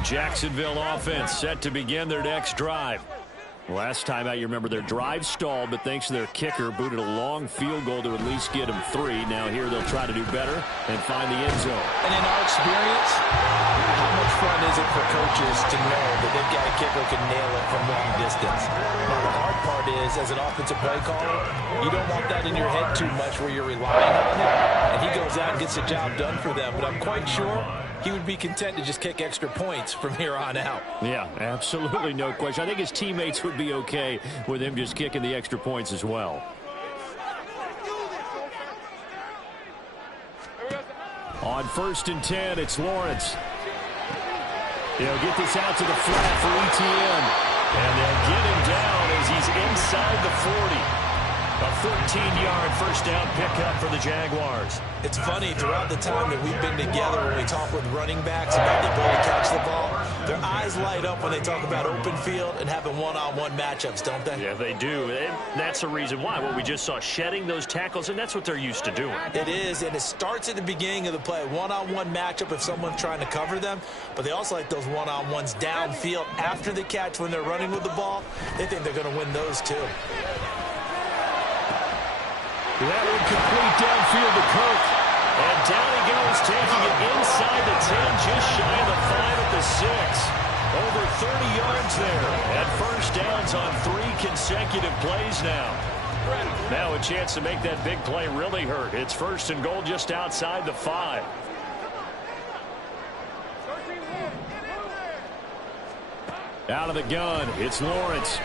The Jacksonville offense set to begin their next drive. Last time out, you remember their drive stalled, but thanks to their kicker, booted a long field goal to at least get them 3. Now here they'll try to do better and find the end zone. And in our experience, how much fun is it for coaches to know that they've got a kicker who can nail it from long distance? Now, the hard part is, as an offensive play caller, you don't want that in your head too much where you're relying on it, and he goes out and gets the job done for them. But I'm quite sure he would be content to just kick extra points from here on out. Yeah, absolutely no question. I think his teammates would be okay with him just kicking the extra points as well. On 1st and 10, it's Lawrence. He'll get this out to the flat for ETN. And they'll get him down as he's inside the 40. A 14-yard first down pickup for the Jaguars. It's funny, throughout the time that we've been together, when we talk with running backs about the ability to catch the ball, their eyes light up when they talk about open field and having one-on-one matchups, don't they? Yeah, they do. And that's the reason why. Well, we just saw shedding those tackles, and that's what they're used to doing. It is, and it starts at the beginning of the play. One-on-one matchup if someone's trying to cover them, but they also like those one-on-ones downfield after the catch when they're running with the ball. They think they're going to win those, too. That one complete downfield to Kirk. And down he goes, taking it inside the 10, just shy of the 5 at the 6. Over 30 yards there. And first downs on 3 consecutive plays now. Now a chance to make that big play really hurt. It's 1st and goal just outside the 5. Out of the gun, it's Lawrence.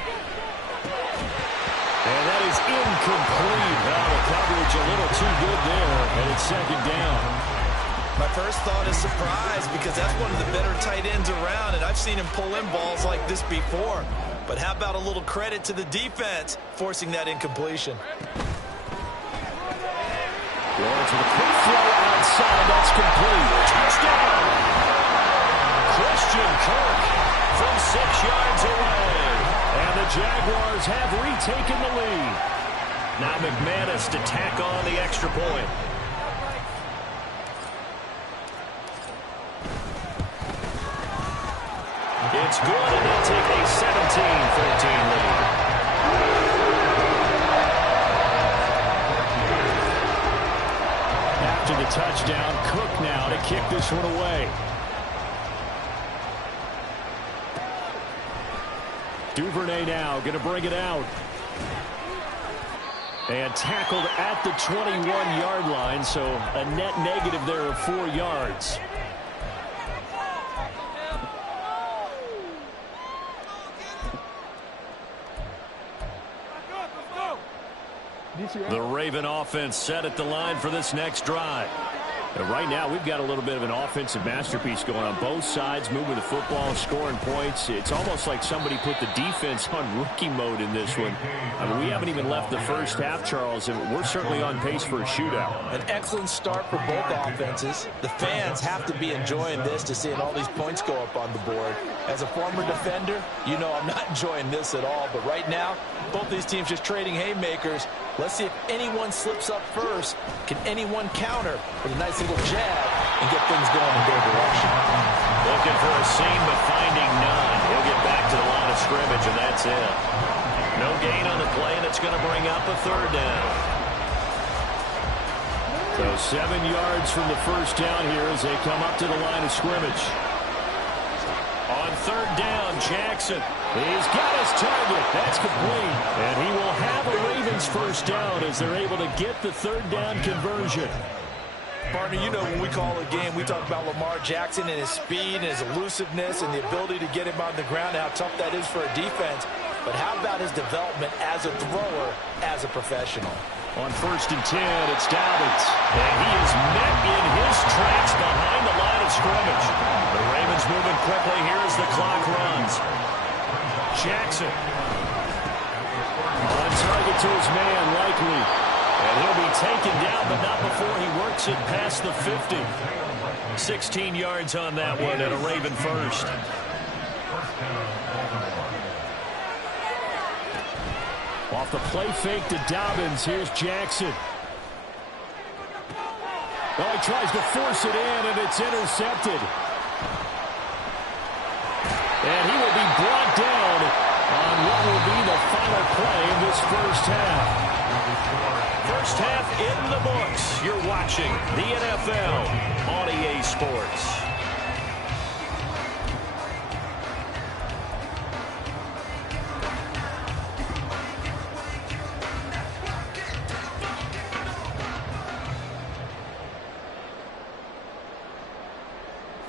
And that is incomplete. Now the coverage a little too good there, and it's 2nd down. My first thought is surprise, because that's one of the better tight ends around, and I've seen him pull in balls like this before. But how about a little credit to the defense forcing that incompletion? Lawrence with a quick throw outside. That's complete. Touchdown! Christian Kirk from 6 yards away. And the Jaguars have retaken the lead. Now McManus to tack on the extra point. It's good, and they'll take a 17-14 lead. After the touchdown, Cook now to kick this one away. Duvernay now going to bring it out. And tackled at the 21-yard line, so a net negative there of 4 yards. The Raven offense set at the line for this next drive. And right now, we've got a little bit of an offensive masterpiece going on both sides, moving the football, scoring points. It's almost like somebody put the defense on rookie mode in this one. I mean, we haven't even left the first half, Charles, and we're certainly on pace for a shootout. An excellent start for both offenses. The fans have to be enjoying this to seeing all these points go up on the board. As a former defender, you know I'm not enjoying this at all. But right now, both these teams just trading haymakers. Let's see if anyone slips up first. Can anyone counter with a nice little jab and get things going in their direction? Looking for a seam, but finding none. He'll get back to the line of scrimmage, and that's it. No gain on the play, and it's going to bring up a 3rd down. So 7 yards from the first down here as they come up to the line of scrimmage. On 3rd down, Jackson. He's got his target. That's complete. And he will have a Ravens first down as they're able to get the 3rd down conversion. Partner, you know when we call a game, we talk about Lamar Jackson and his speed and his elusiveness and the ability to get him on the ground, how tough that is for a defense. But how about his development as a thrower, as a professional? On 1st and 10, it's Dobbins. And he is met in his tracks behind the line of scrimmage. The Ravens moving quickly here as the clock runs. Jackson. On target to his man, Likely. And he'll be taken down, but not before he works it past the 50. 16 yards on that one and a Raven first. Off the play fake to Dobbins, here's Jackson. Oh, he tries to force it in, and it's intercepted. And he will be brought down on what will be the final play of this first half. First half in the books. You're watching the NFL on EA Sports.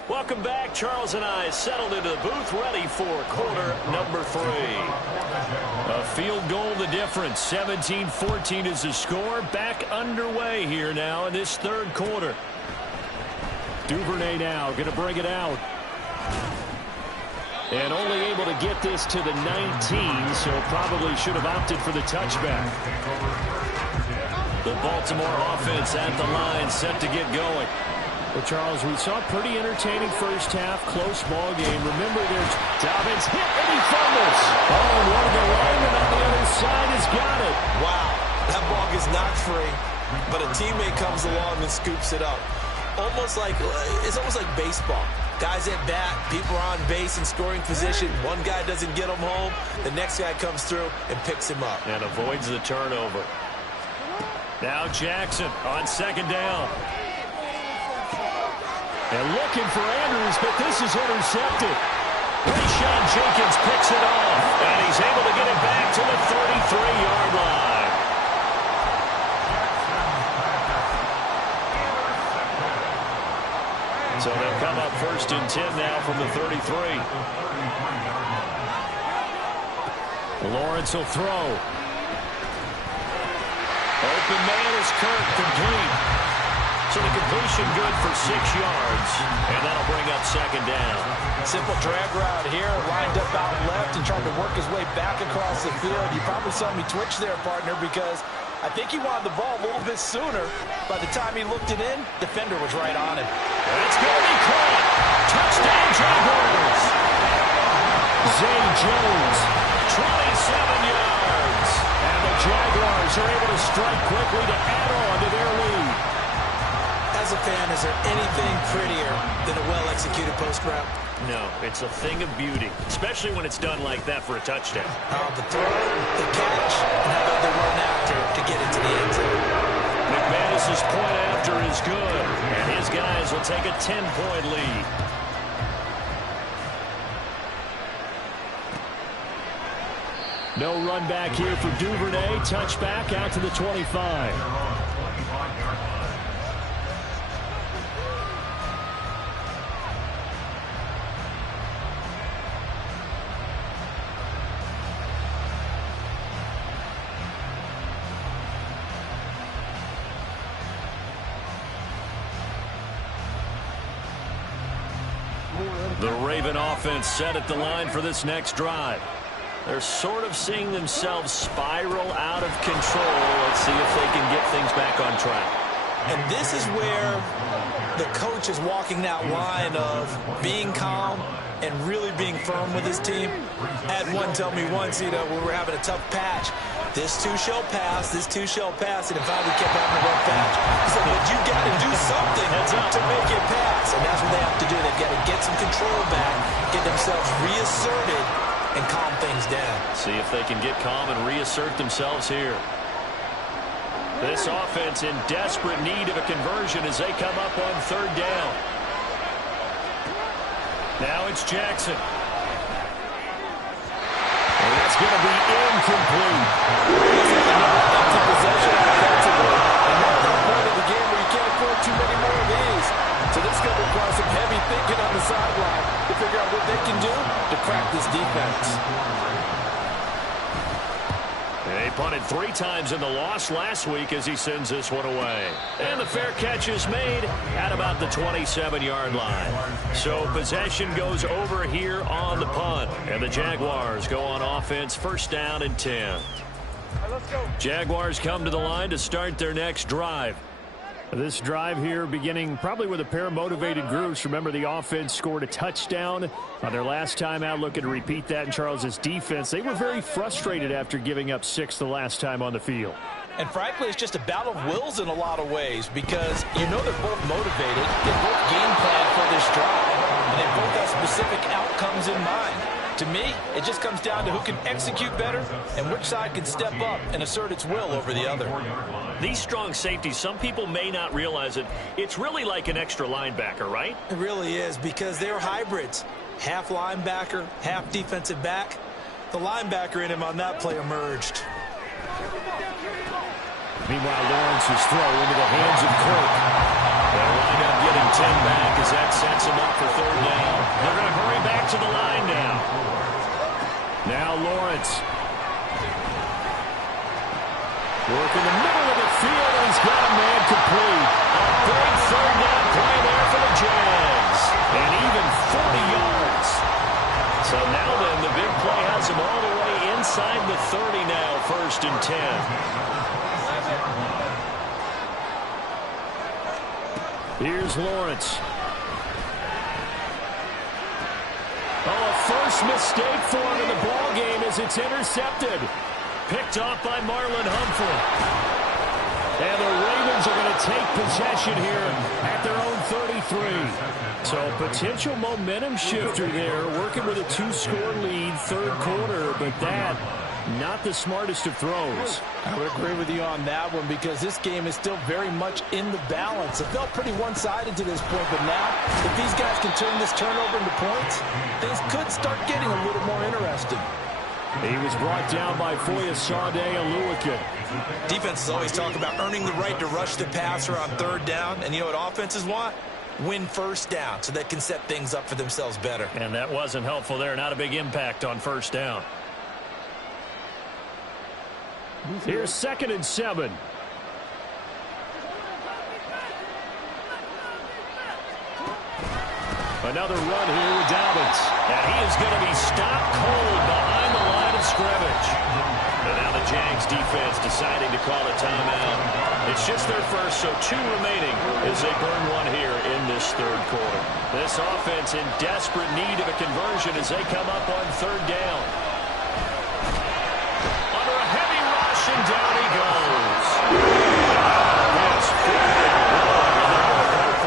Welcome back. Charles and I settled into the booth, ready for quarter number 3. A field goal the difference. 17-14 is the score. Back underway here now in this third quarter. Duvernay now going to bring it out. And only able to get this to the 19, so probably should have opted for the touchback. The Baltimore offense at the line, set to get going. Well, Charles, we saw a pretty entertaining first half, close ball game. Remember, there's Dobbins hit and he fumbles. Oh, and one of the linemen on the other side has got it. Wow, that ball gets knocked free, but a teammate comes along and scoops it up. It's almost like baseball. Guys at bat, people are on base in scoring position. One guy doesn't get him home. The next guy comes through and picks him up. And avoids the turnover. Now Jackson on second down. And looking for Andrews, but this is intercepted. Rashawn Jenkins picks it off, and he's able to get it back to the 33-yard line. So they'll come up first and 10 now from the 33. Lawrence will throw. Open man is Kirk, complete. So the completion good for 6 yards, and that'll bring up second down. Simple drag route here, lined up out left and trying to work his way back across the field. You probably saw me twitch there, partner, because I think he wanted the ball a little bit sooner. By the time he looked it in, defender was right on him. It's going to be caught. Touchdown, Jaguars. Zay Jones, 27 yards. And the Jaguars are able to strike quickly to add on to their lead. As a fan, is there anything prettier than a well-executed post route? No, it's a thing of beauty, especially when it's done like that for a touchdown. The throw, the catch, and how about the run after to get into the end zone. McManus's point after is good, and his guys will take a 10-point lead. No run back here for Duvernay. Touchback out to the 25. The Raven offense set at the line for this next drive. They're sort of seeing themselves spiral out of control. Let's see if they can get things back on track. And this is where the coach is walking that line of being calm and really being firm with his team. I had one tell me once, when we were having a tough patch, this too shall pass, this too shall pass, and if I would keep having a rough patch, he said, but you got to do something to make it pass, and that's what they have to do. They've got to get some control back, get themselves reasserted, and calm things down. See if they can get calm and reassert themselves here. This offense in desperate need of a conversion as they come up on third down. Now it's Jackson. And that's going to be incomplete. Empty possession offensively. And now they're point of the game where you can't afford too many more of these. So this is going to require some heavy thinking on the sideline to figure out what they can do to crack this defense. They punted 3 times in the loss last week as he sends this one away. And the fair catch is made at about the 27-yard line. So possession goes over here on the punt. And the Jaguars go on offense, first down and 10. Let's go. Jaguars come to the line to start their next drive. This drive here beginning probably with a pair of motivated groups. Remember, the offense scored a touchdown on their last time out. Looking to repeat that in Charles's defense. They were very frustrated after giving up 6 the last time on the field. And frankly, it's just a battle of wills in a lot of ways because they're both motivated. They both game plan for this drive. and they both have specific outcomes in mind. To me, it just comes down to who can execute better and which side can step up and assert its will over the other. These strong safeties, some people may not realize it. It's really like an extra linebacker, right? It really is, because they're hybrids. Half linebacker, half defensive back. The linebacker in him on that play emerged. Meanwhile, Lawrence's throw into the hands of Kirk. They'll wind up getting 10 back as that sets him up for third down. They're going to hurry back to the line now. Now Lawrence. Work in the middle of the field, and he's got a man complete. A big third down play there for the Jags. And even 40 yards. So now then, the big play has him all the way inside the 30 now, 1st and 10. Here's Lawrence. Oh, a first mistake for him in the ball game as it's intercepted. Picked off by Marlon Humphrey. And the Ravens are going to take possession here at their own 33. So potential momentum shifter there, working with a 2-score lead, third quarter, but that not the smartest of throws. I would agree with you on that one, because this game is still very much in the balance. It felt pretty one-sided to this point, but now if these guys can turn this turnover into points, things could start getting a little more interesting. He was brought down by Foyesade Oluwakin. Defenses always talk about earning the right to rush the passer on third down, and you know what offenses want? Win first down so they can set things up for themselves better. And that wasn't helpful there. Not a big impact on first down. Here's 2nd and 7. Another run here with Dobbins. And he is going to be stopped cold behind the line of scrimmage. And now the Jags defense deciding to call a timeout. It's just their first, so 2 remaining as they burn one here in this third quarter. This offense in desperate need of a conversion as they come up on third down. Under a heavy rush, and down he goes. That's 4th and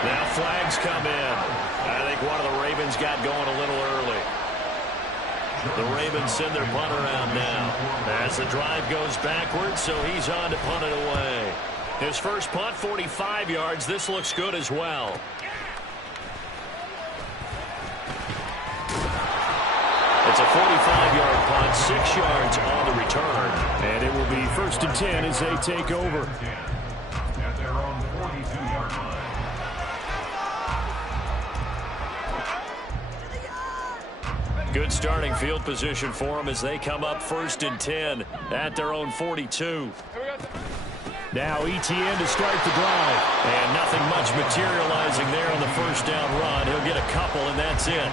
1. Now flags come in. I think one of the Ravens got going a little early. The Ravens send their punt around now as the drive goes backwards, so he's on to punt it away. His first punt, 45 yards. This looks good as well. It's a 45-yard punt, 6 yards on the return. And it will be 1st and 10 as they take over. Good starting field position for them as they come up 1st and 10 at their own 42. Now ETN to start the drive. And nothing much materializing there on the first down run. He'll get a couple, and that's it.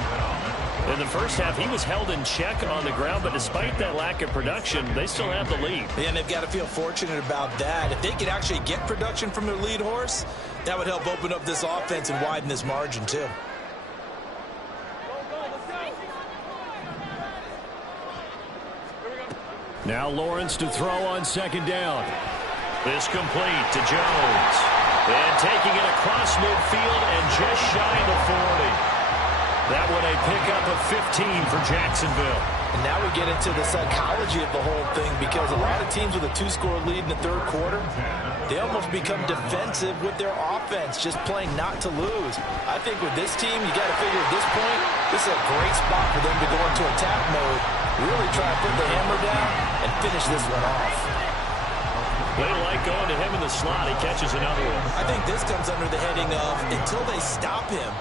In the first half, he was held in check on the ground, but despite that lack of production, they still have the lead. Yeah, and they've got to feel fortunate about that. If they could actually get production from their lead horse, that would help open up this offense and widen this margin too. Now Lawrence to throw on 2nd down. This complete to Jones. And taking it across midfield and just shy of the 40. That one a pickup of 15 for Jacksonville. And now we get into the psychology of the whole thing, because a lot of teams with a 2-score lead in the third quarter, they almost become defensive with their offense, just playing not to lose. I think with this team, you got to figure at this point, this is a great spot for them to go into attack mode, really try to put the hammer down and finish this one off. They like going to him in the slot. He catches another one. I think this comes under the heading of, until they stop him,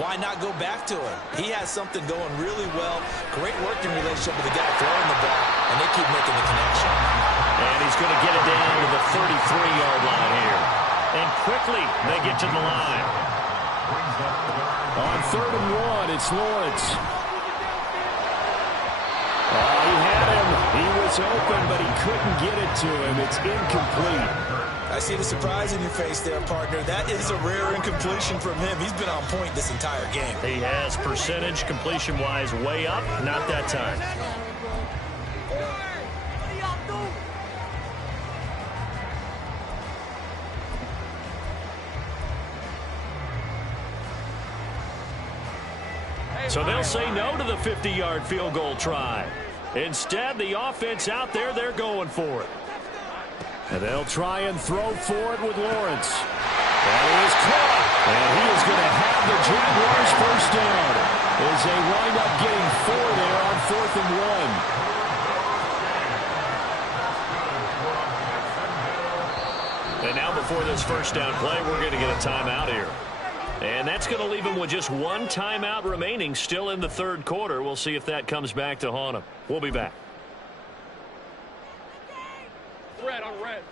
why not go back to him? He has something going really well. Great working relationship with the guy throwing the ball, and they keep making the connection. And he's going to get it down to the 33-yard line here. And quickly, they get to the line. On 3rd and 1, it's Lawrence. Oh, he had him. He was open, but he couldn't get it to him. It's incomplete. I see the surprise in your face there, partner. That is a rare incompletion from him. He's been on point this entire game. He has percentage completion-wise way up. Not that time. So they'll say no to the 50-yard field goal try. Instead, the offense out there, they're going for it. And they'll try and throw for it with Lawrence. That is caught. And he is going to have the Jaguars first down as they wind up getting 4 there on 4th and 1. And now before this first down play, we're going to get a timeout here. And that's going to leave him with just 1 timeout remaining still in the 3rd quarter. We'll see if that comes back to haunt him. We'll be back. Red on red.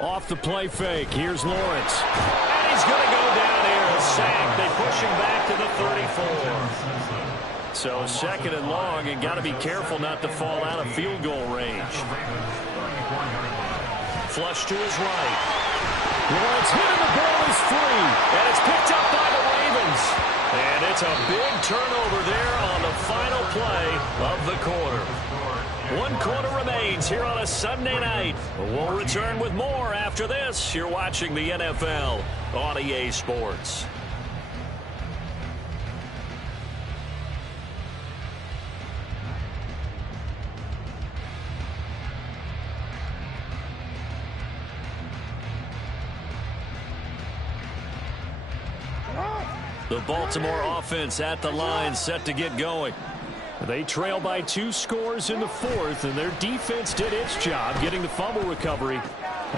Off the play fake. Here's Lawrence. And he's going to go down here. A sack. They push him back to the 34. So 2nd and long, and got to be careful not to fall out of field goal range. Flush to his right. Lawrence hitting the ball is free. And it's picked up by the Ravens. And it's a big turnover there on the final play of the quarter. 1 quarter remains here on a Sunday night. We'll return with more after this. You're watching the NFL on EA Sports. The Baltimore offense at the line, set to get going. They trail by 2 scores in the 4th, and their defense did its job getting the fumble recovery.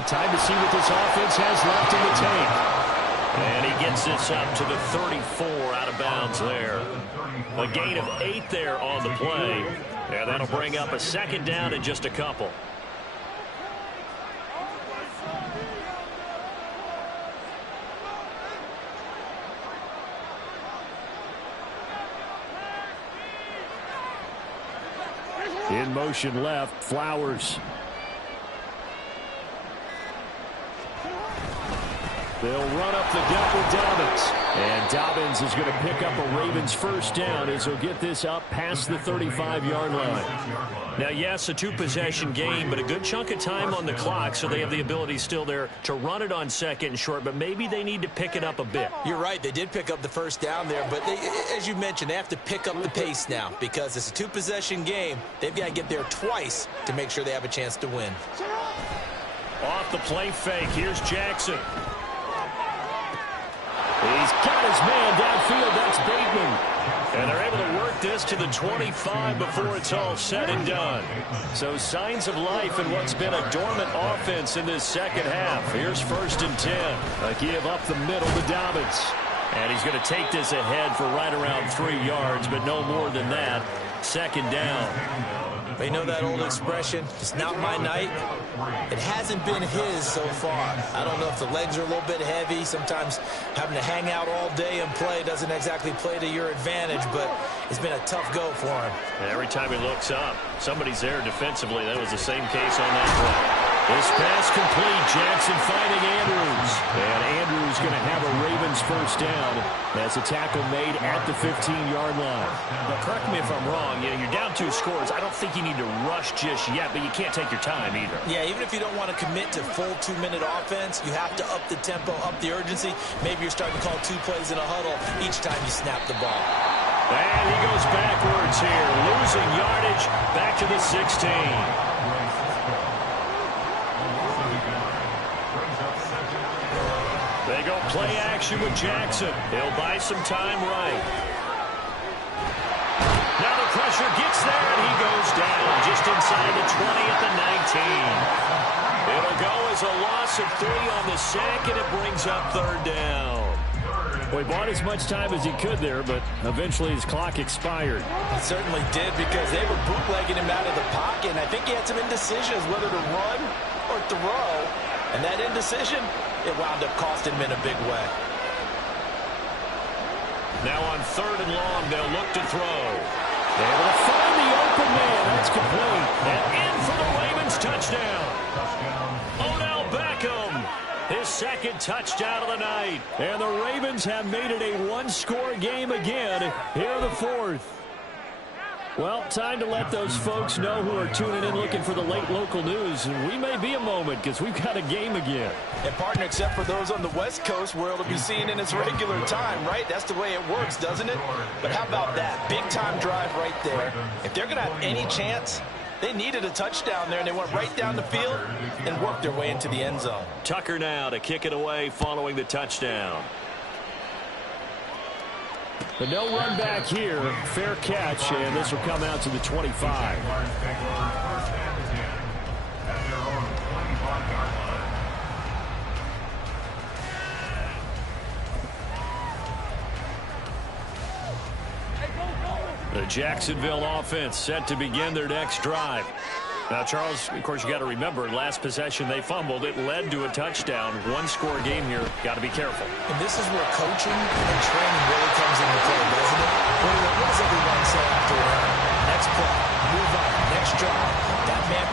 Time to see what this offense has left in the tank. And he gets this up to the 34 out of bounds there. A gain of 8 there on the play. And that'll bring up a 2nd down in just a couple. In motion left, Flowers. They'll run up the gut with Dobbins. And Dobbins is going to pick up a Ravens first down as he'll get this up past the 35-yard line. Now, yes, a 2-possession game, but a good chunk of time on the clock, so they have the ability still there to run it on 2nd and short, but maybe they need to pick it up a bit. You're right. They did pick up the first down there, but as you mentioned, they have to pick up the pace now because it's a 2-possession game. They've got to get there twice to make sure they have a chance to win. Off the play fake, here's Jackson. He's got his man downfield. That's Bateman. And they're able to work this to the 25 before it's all said and done. So signs of life in what's been a dormant offense in this 2nd half. Here's 1st and 10. A give up the middle to Dobbins. And he's going to take this ahead for right around 3 yards, but no more than that. 2nd down. They know that old expression, it's not my night. It hasn't been his so far. I don't know if the legs are a little bit heavy. Sometimes having to hang out all day and play doesn't exactly play to your advantage, but it's been a tough go for him. And every time he looks up, somebody's there defensively. That was the same case on that play. This pass complete. Jackson finding Andrews. And Andrews going to have a Ravens first down as a tackle made at the 15-yard line. But correct me if I'm wrong. You know, you're down 2 scores. I don't think you need to rush just yet, but you can't take your time either. Yeah, even if you don't want to commit to full 2-minute offense, you have to up the tempo, up the urgency. Maybe you're starting to call 2 plays in a huddle each time you snap the ball. And he goes backwards here, losing yardage back to the 16. They go play action with Jackson. He'll buy some time right. Now the pressure gets there, and he goes down just inside the 20 at the 19. It'll go as a loss of 3 on the sack, and it brings up 3rd down. Well, he bought as much time as he could there, but eventually his clock expired. He certainly did because they were bootlegging him out of the pocket, and I think he had some indecisions whether to run or throw. And that indecision, it wound up costing him in a big way. Now on 3rd and long, they'll look to throw. Able to find the open man. That's complete. And in for the Ravens touchdown. Odell Beckham, his 2nd touchdown of the night. And the Ravens have made it a 1-score game again here in the 4th. Well, time to let those folks know who are tuning in looking for the late local news. We may be a moment because we've got a game again. And partner, except for those on the West Coast where it'll be seen in its regular time, right? That's the way it works, doesn't it? But how about that? Big time drive right there. If they're going to have any chance, they needed a touchdown there, and they went right down the field and worked their way into the end zone. Tucker now to kick it away following the touchdown. But no run back here. Fair catch, and this will come out to the 25. The Jacksonville offense set to begin their next drive. Now, Charles, of course, you got to remember, last possession they fumbled. It led to a touchdown. One-score game here. Got to be careful. And this is where coaching and training really comes into play, doesn't it? What does everyone say after it? Next play, move on, next drive. That man...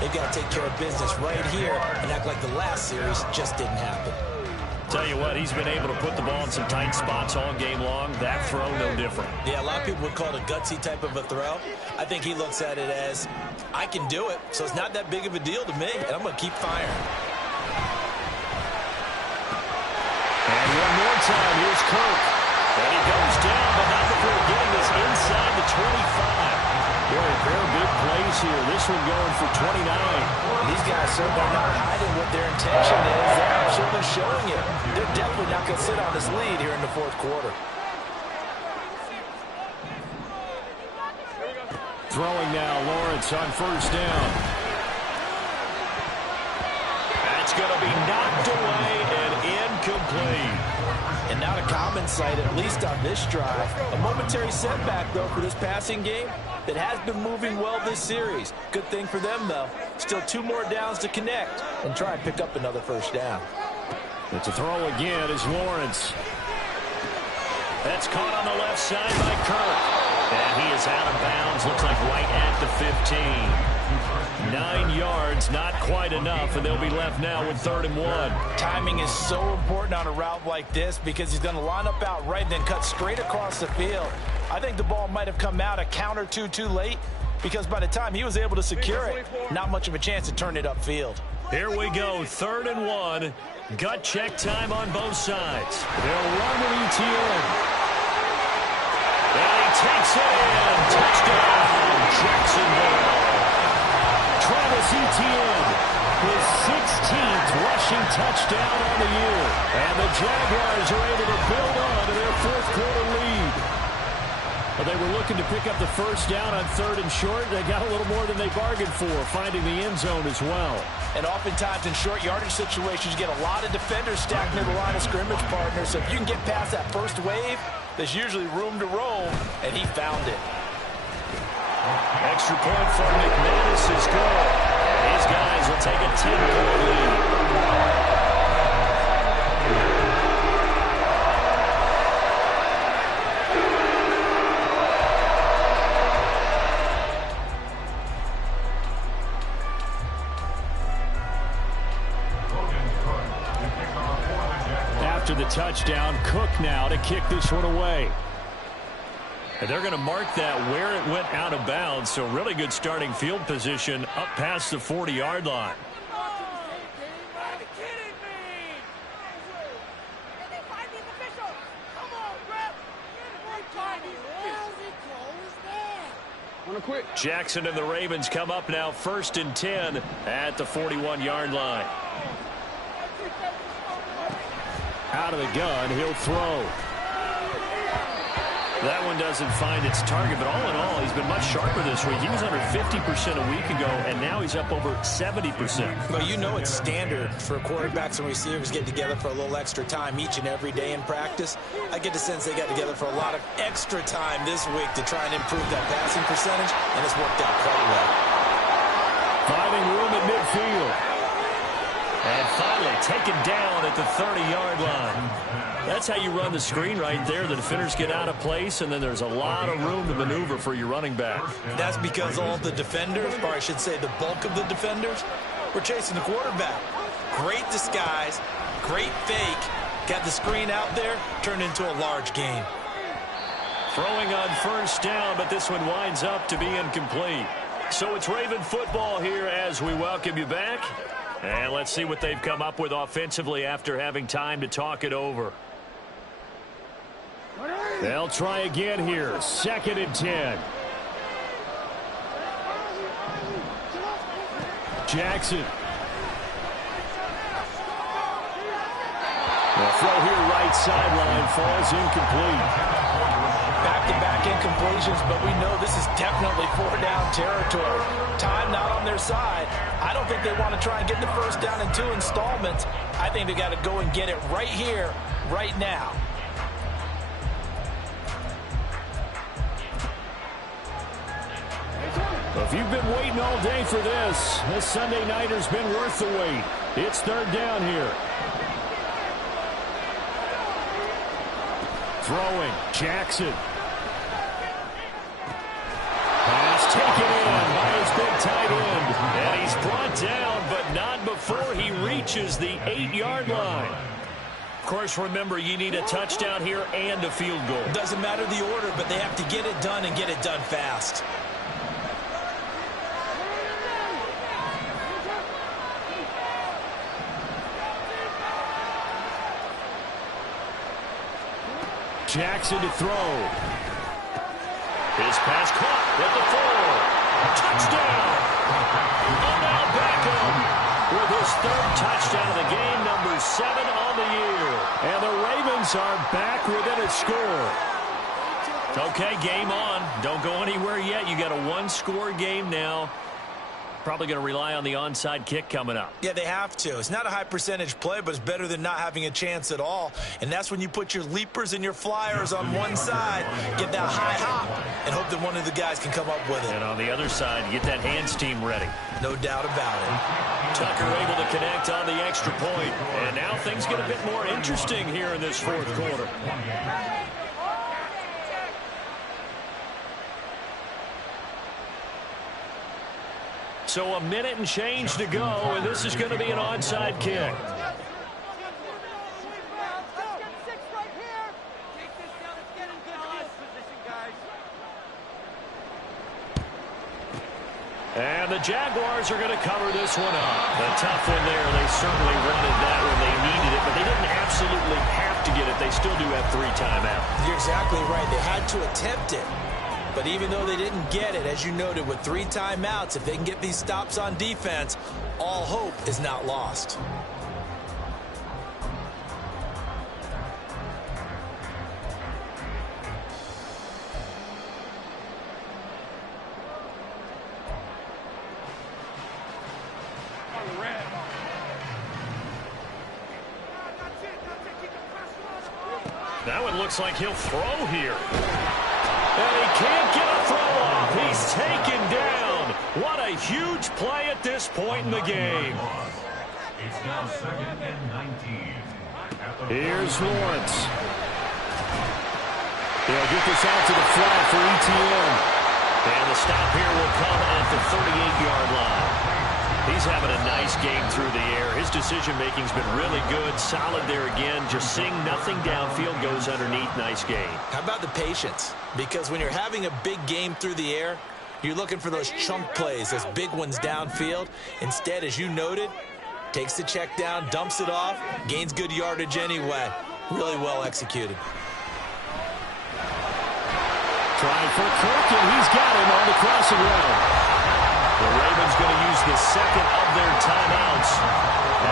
They've got to take care of business right here and act like the last series just didn't happen. Tell you what, he's been able to put the ball in some tight spots all game long. That throw, no different. Yeah, a lot of people would call it a gutsy type of a throw. I think he looks at it as, I can do it, so it's not that big of a deal to me, and I'm going to keep firing. And one more time, here's Kirk. And he goes down, but not before getting this inside the 25. Very big plays here. This one going for 29. These guys certainly are not hiding what their intention is. They're actually showing it. They're definitely not going to sit on this lead here in the fourth quarter. Throwing now, Lawrence on first down. That's going to be knocked away and incomplete. And not a common sight, at least on this drive. A momentary setback, though, for this passing game that has been moving well this series. Good thing for them, though. Still 2 more downs to connect and try and pick up another first down. It's a throw again as Lawrence. That's caught on the left side by Kirk. And he is out of bounds. Looks like right at the 15. 9 yards, not quite enough, and they'll be left now with 3rd and 1. Timing is so important on a route like this because he's going to line up out right and then cut straight across the field. I think the ball might have come out a count or two too late because by the time he was able to secure it, not much of a chance to turn it upfield. Here we go, 3rd and 1. Gut check time on both sides. They'll run with ETN. And he takes it in. Touchdown, Jacksonville. Travis Etienne, his 16th rushing touchdown on the year. And the Jaguars are able to build on to their 4th quarter lead. Well, they were looking to pick up the first down on 3rd and short. They got a little more than they bargained for, finding the end zone as well. And oftentimes in short yardage situations, you get a lot of defenders stacked near the line of scrimmage, partner. So if you can get past that first wave, there's usually room to roam, and he found it. Extra point from McManus is good. These guys will take a 10-point lead. After the touchdown, Cook now to kick this one away. And they're going to mark that where it went out of bounds, so really good starting field position up past the 40-yard line. Jackson and the Ravens come up now 1st and 10 at the 41-yard line. Out of the gun, he'll throw. That one doesn't find its target, but all in all, he's been much sharper this week. He was under 50% a week ago, and now he's up over 70%. Well, you know it's standard for quarterbacks and receivers getting together for a little extra time each and every day in practice. I get the sense they got together for a lot of extra time this week to try and improve that passing percentage, and it's worked out quite well. Finding room at midfield. And finally taken down at the 30-yard line. That's how you run the screen right there. The defenders get out of place, and then there's a lot of room to maneuver for your running back. That's because all the defenders, or I should say the bulk of the defenders, were chasing the quarterback. Great disguise, great fake, got the screen out there, turned into a large gain. Throwing on 1st down, but this one winds up to be incomplete. So it's Raven football here as we welcome you back. And let's see what they've come up with offensively after having time to talk it over. They'll try again here. 2nd and 10. Jackson. The throw here right sideline falls incomplete. Back-to-back incompletions, but we know this is definitely 4-down territory. Time not on their side. I don't think they want to try and get the first down in 2 installments. I think they got to go and get it right here, right now. If you've been waiting all day for this Sunday nighter's been worth the wait. It's 3rd down here. Throwing, Jackson. Pass taken in by his big tight end. And he's brought down, but not before he reaches the 8-yard line. Of course, remember, you need a touchdown here and a field goal. Doesn't matter the order, but they have to get it done and get it done fast. Jackson to throw. His pass caught at the 4. Touchdown! And now Beckham with his 3rd touchdown of the game, number 7 on the year. And the Ravens are back within a score. Okay, game on. Don't go anywhere yet. You got a 1-score game now. Probably going to rely on the onside kick coming up. Yeah, they have to. It's not a high percentage play, but it's better than not having a chance at all. And that's when you put your leapers and your flyers on one side, get that high hop, and hope that one of the guys can come up with it. And on the other side, you get that hands team ready. No doubt about it. Tucker able to connect on the extra point. And now things get a bit more interesting here in this 4th quarter. So a minute and change to go, and this is going to be an onside kick. And the Jaguars are going to cover this one up. A tough one there. They certainly wanted that when they needed it, but they didn't absolutely have to get it. They still do have 3 timeouts. You're exactly right. They had to attempt it. But even though they didn't get it, as you noted, with 3 timeouts, if they can get these stops on defense, all hope is not lost. That one looks like he'll throw here. And he can't get a throw off. He's taken down. What a huge play at this point in the game. It's now 2nd and 19. Here's Lawrence. They'll get this out to the flat for ETN. And the stop here will come at the 38-yard line. He's having a nice game through the air. His decision-making's been really good. Solid there again. Just seeing nothing downfield, goes underneath. Nice game. How about the patience? Because when you're having a big game through the air, you're looking for those chunk plays, those big ones downfield. Instead, as you noted, takes the check down, dumps it off, gains good yardage anyway. Really well executed. Trying for Kirk, and he's got him on the crossing route. The Ravens going to use the second of their timeouts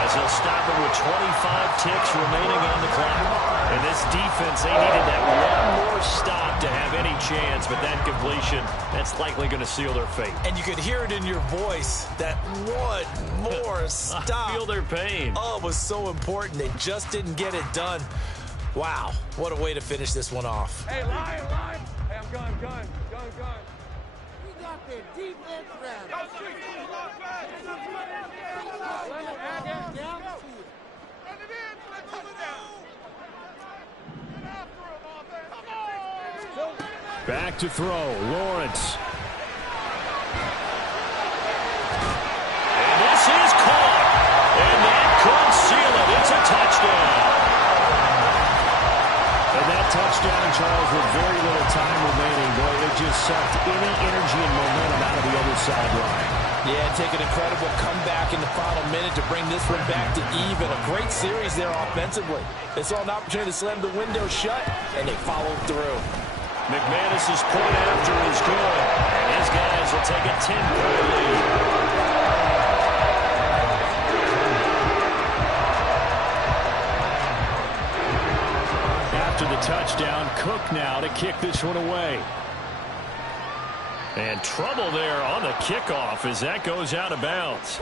as they'll stop it with 25 ticks remaining on the clock. And this defense, they needed that one more stop to have any chance, but that completion, that's likely going to seal their fate. And you could hear it in your voice, that one more stop. I feel their pain. Oh, it was so important. They just didn't get it done. Wow, what a way to finish this one off. Hey, line. Hey, I'm gun. We got the defense round. Go, street. Back to throw, Lawrence. And this is caught. And that could seal it. It's a touchdown. And that touchdown, Charles, with very little time remaining, boy, it just sucked any energy and momentum out of the other sideline. Yeah, take an incredible comeback in the final minute to bring this one back to even. A great series there offensively. They saw an opportunity to slam the window shut, and they followed through. McManus's point after is good, and his guys will take a 10-point lead. After the touchdown, Cook now to kick this one away. And trouble there on the kickoff as that goes out of bounds.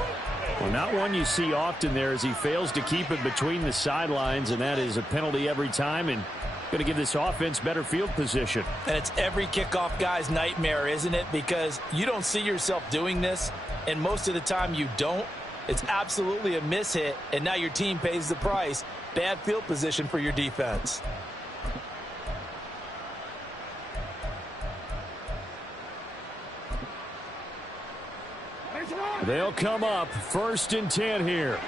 Well, not one you see often there as he fails to keep it between the sidelines, and that is a penalty every time, and going to give this offense better field position. And it's every kickoff guy's nightmare, isn't it? Because you don't see yourself doing this, and most of the time you don't. It's absolutely a mishit, and now your team pays the price. Bad field position for your defense. They'll come up 1st and 10 here.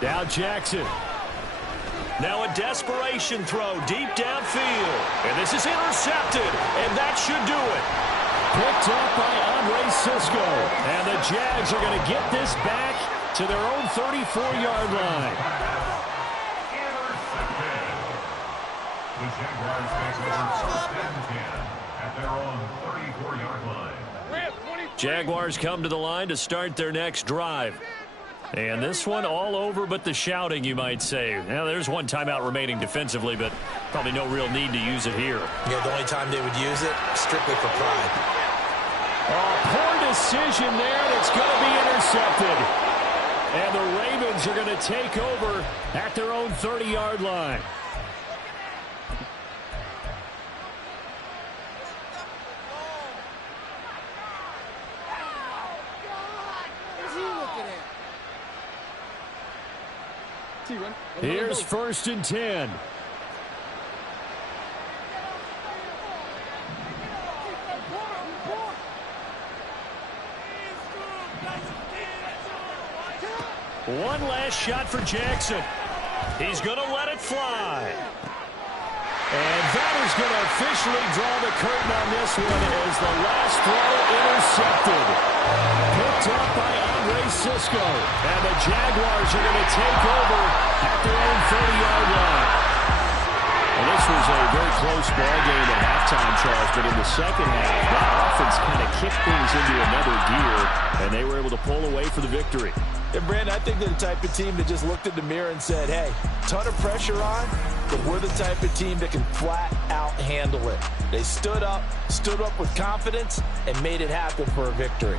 Now Jackson. Now a desperation throw deep downfield. And this is intercepted, and that should do it. Picked up by Andre Sisco. And the Jags are going to get this back to their own 34-yard line. The Jaguars take over 1st and 10 at their own 34-yard line. Jaguars come to the line to start their next drive. And this one all over but the shouting, you might say. Now, there's one timeout remaining defensively, but probably no real need to use it here. Yeah, the only time they would use it, strictly for pride. Oh, poor decision there, and it's going to be intercepted. And the Ravens are going to take over at their own 30-yard line. Here's 1st and 10. One last shot for Jackson. He's going to let it fly. And that is going to officially draw the curtain on this one as the last throw intercepted. Picked up by Andre Sisco. And the Jaguars are going to take over at their own 30-yard line. And this was a very close ball game at halftime, Charles. But in the second half, that offense kind of kicked things into another gear, and they were able to pull away for the victory. And Brandon, I think they're the type of team that just looked in the mirror and said, hey, ton of pressure on, but we're the type of team that can flat out handle it. They stood up with confidence, and made it happen for a victory.